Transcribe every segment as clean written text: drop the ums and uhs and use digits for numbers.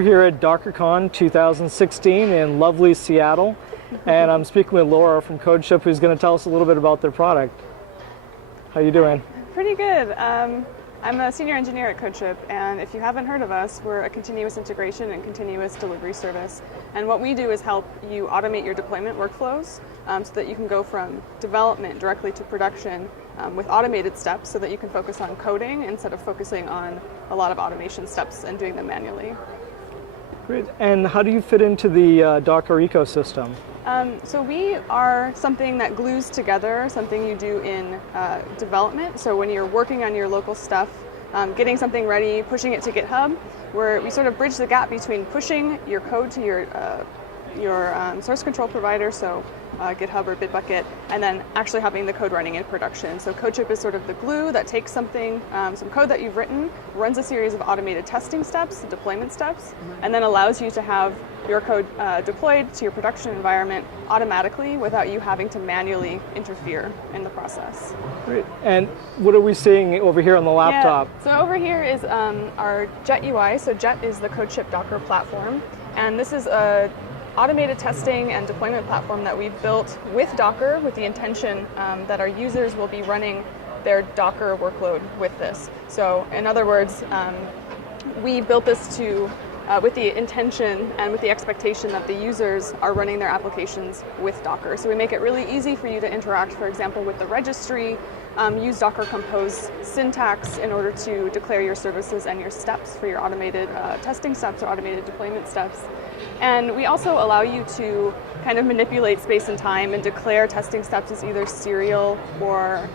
We're here at DockerCon 2016 in lovely Seattle, and I'm speaking with Laura from Codeship, who's going to tell us a little bit about their product. How you doing? Pretty good. I'm a senior engineer at Codeship, and if you haven't heard of us, we're a continuous integration and continuous delivery service. And what we do is help you automate your deployment workflows so that you can go from development directly to production with automated steps so that you can focus on coding instead of focusing on a lot of automation steps and doing them manually. Great. And how do you fit into the Docker ecosystem? So we are something that glues together something you do in development. So when you're working on your local stuff, getting something ready, pushing it to GitHub, where we sort of bridge the gap between pushing your code to your source control provider, so GitHub or Bitbucket, and then actually having the code running in production. So Codeship is sort of the glue that takes something, some code that you've written, runs a series of automated testing steps, deployment steps, and then allows you to have your code deployed to your production environment automatically without you having to manually interfere in the process. Great. And what are we seeing over here on the laptop? Yeah. So over here is our Jet UI. So Jet is the Codeship Docker platform, and this is a automated testing and deployment platform that we've built with Docker with the intention that our users will be running their Docker workload with this. So in other words, we built this with the intention and with the expectation that the users are running their applications with Docker. So we make it really easy for you to interact, for example, with the registry, use Docker Compose syntax in order to declare your services and your steps for your automated testing steps or automated deployment steps. And we also allow you to kind of manipulate space and time and declare testing steps as either serial or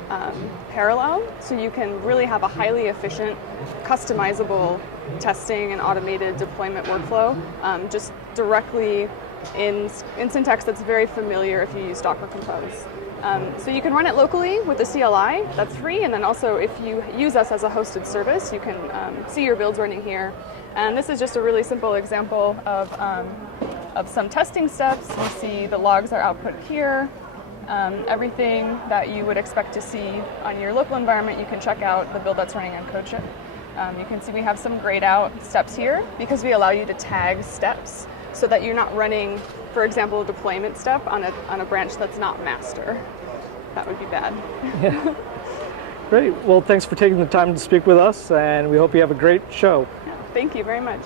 parallel. So you can really have a highly efficient, customizable testing and automated deployment workflow just directly in syntax that's very familiar if you use Docker Compose. So you can run it locally with the CLI, that's free, and then also if you use us as a hosted service, you can see your builds running here. And this is just a really simple example of some testing steps. You see the logs are output here. Everything that you would expect to see on your local environment, you can check out the build that's running on Codeship. You can see we have some grayed out steps here because we allow you to tag steps so that you're not running, for example, a deployment step on a branch that's not master. That would be bad. Yeah. Great. Well, thanks for taking the time to speak with us, and we hope you have a great show. Thank you very much.